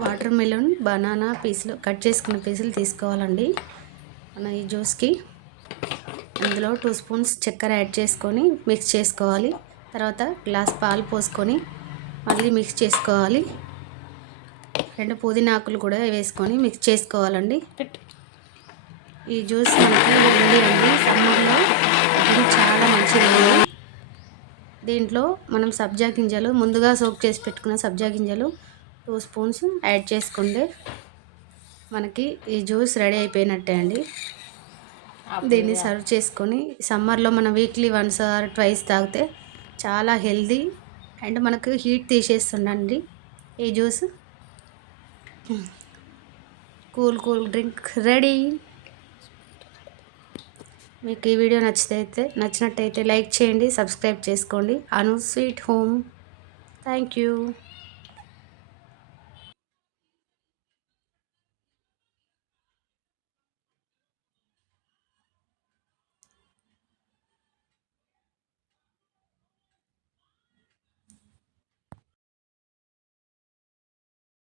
Water melon banana పీసులు cut చేసుకున్న పీసులు తీసుకోవాలండి మన ఈ జ్యూస్కి. అందులో 2 స్పూన్స్ చక్కెర యాడ్ చేసుకొని మిక్స్ చేసుకోవాలి. తర్వాత గ్లాస్ పాలు పోసుకొని మళ్ళీ మిక్స్ చేసుకోవాలి. 2 పుదీనా ఆకులు కూడా వేసుకొని మిక్స్ చేసుకోవాలండి. ఈ జ్యూస్ మనకి హెల్దీ అండి, సమ్మర్లో ఇది చాలా మంచిది. దీంట్లో మనం సబ్జా గింజలు ముందుగా సోక్ చేసి పెట్టుకున్న సబ్జా గింజలు 2 స్పూన్స్ యాడ్ చేసుకుంటే మనకి ఈ జ్యూస్ రెడీ అయిపోయినట్టే అండి. దీన్ని సర్వ్ చేసుకొని సమ్మర్లో మనం వీక్లీ వన్స్ ఆర్ ట్వైస్ తాగితే చాలా హెల్దీ అండ్ మనకు హీట్ తీసేస్తుందండి ఈ జ్యూస్. Cool drink ready. మీకు ఈ వీడియో నచ్చినట్టయితే లైక్ చేయండి, సబ్స్క్రైబ్ చేసుకోండి. అను స్వీట్ హోమ్. Thank you.